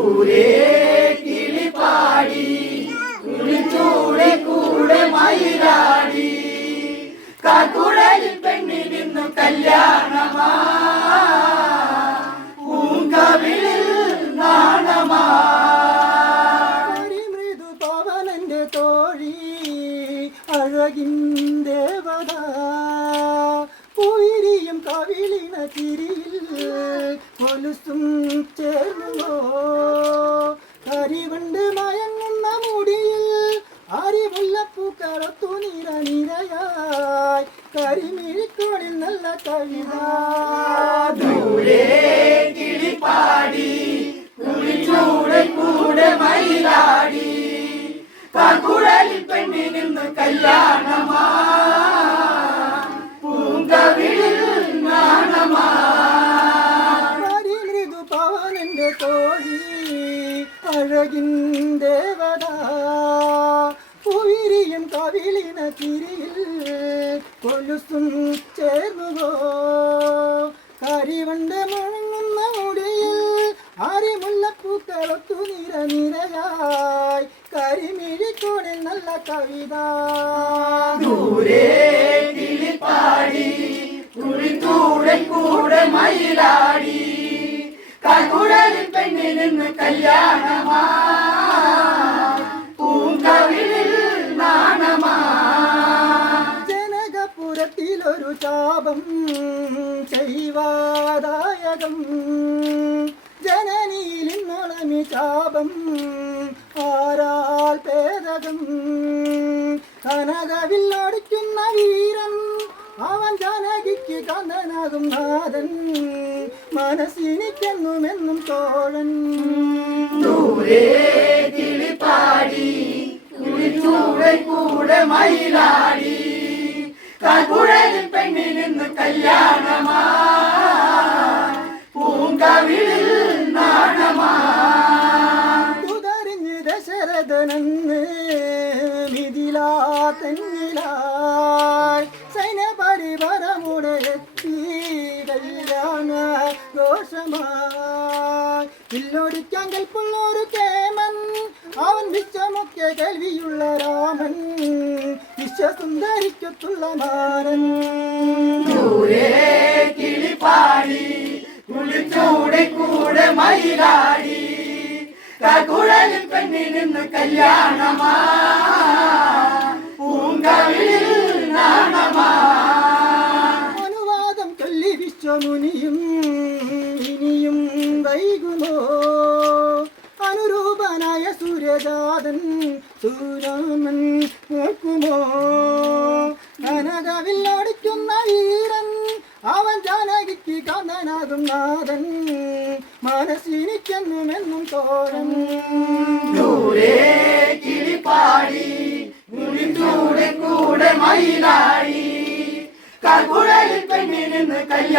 ദൂരെ കിളിപ്പാടി കുളിച്ചൂടെ കൂടെ മയിലാടി. കാക്കുഴലിൽ പെണ്ണിരുന്നു കല്യാണമാ. പൂങ്കവിളിൽ നാണമാ. മൃദു പവനന്റെ തോഴി അഴകിൻ ദേവത. ഉയരിയും കവിളിന തിരിയിൽ കൊലുസും ചേർന്നോ കരിവണ്ട് മയങ്ങുന്ന മുടിയിൽ അറിവുള്ള പൂക്കളത്തു നിര നിരയായി കരിമിഴിക്കോളിൽ നല്ല കവിത ദൂരെ കിളിപ്പാടി കുളിച്ചൂടെ കൂടെ മയിലാടി. കാക്കുഴലിൽ പെണ്ണിരുന്ന് കല്യാണമാ. പൂങ്കവിളിൽ നാണമാ. മൃദു പവനന്റെ തോഴി അഴകിൻ ദേവത. ഉയരിയും കവിളിന തിരിയിൽ കൊലുസും ചേർന്നുവോ? കരിവണ്ട് മുഴങ്ങുന്ന മുടിയിൽ അരിമുല്ലപ്പൂക്കളൊത്തു നിര നിരയായി. കരിമിഴിക്കോടിൽ നല്ല കവിത. ദൂരെ കിളിപ്പാടി കുളിത്തൂടെ കൂടെ മയിലാടി. കാക്കുഴലിൽ പെണ്ണിരുന്ന് കല്യാണമാ പൂങ്കവിളിൽ ചാപം ചെയ്വാദായകം. ജനനീലിന്നൊളമി ശാപം ആരാൽ പേദകം. കനകവില്ലടിക്കുന്ന വീരൻ അവൻ ജനകിക്ക് കന്തനാകും നാഥൻ. മനസ്സിനിക്കെന്നുമെന്നും തോഴൻ കിളിപ്പാടി കൂടെ മയിലാടി. കാക്കുഴലിൽ പെണ്ണിരുന്ന് കല്യാണമാ പൂങ്കവിളിൽ നാണമാ തുതറിഞ്ഞ് ദശരഥനെന്ന് മിഥിലാ തെന്നിലായി സൈന്യപരിവരമുടെ എത്തി കല്യാണ ഘോഷമായി ഇല്ലൊടിക്കാൻ കൽപ്പുള്ളൊരു കേമൻ അവൻ വിശ്വമുഖ്യ കേൾവിയുള്ള രാമൻ വിശ്വസുന്ദരിക്കത്തുള്ള മാരൻ കുളിച്ചൂടെ കൂടെ മയിലാടി. തകുഴലിൽ പെണ്ണി നിന്ന് കല്യാണമാ. പൂങ്കവിളിൽ നാണമാ. അനുവാദം വിശ്വമുനിയും ഇനിയും വൈകുമോ? അനുരൂപനായ സൂര്യജാതൻ സൂരാമൻ കാന്തനാകും നാഥൻ. മനസ്സിനിക്കെന്നുമെന്നും തോരൻ ദൂരെ കിളിപ്പാടി കൂടെ കൂടെ മയിലാടി. കാക്കുഴലിൽ പെണ്ണിൽ നിന്ന് പൂങ്കവിളിൽ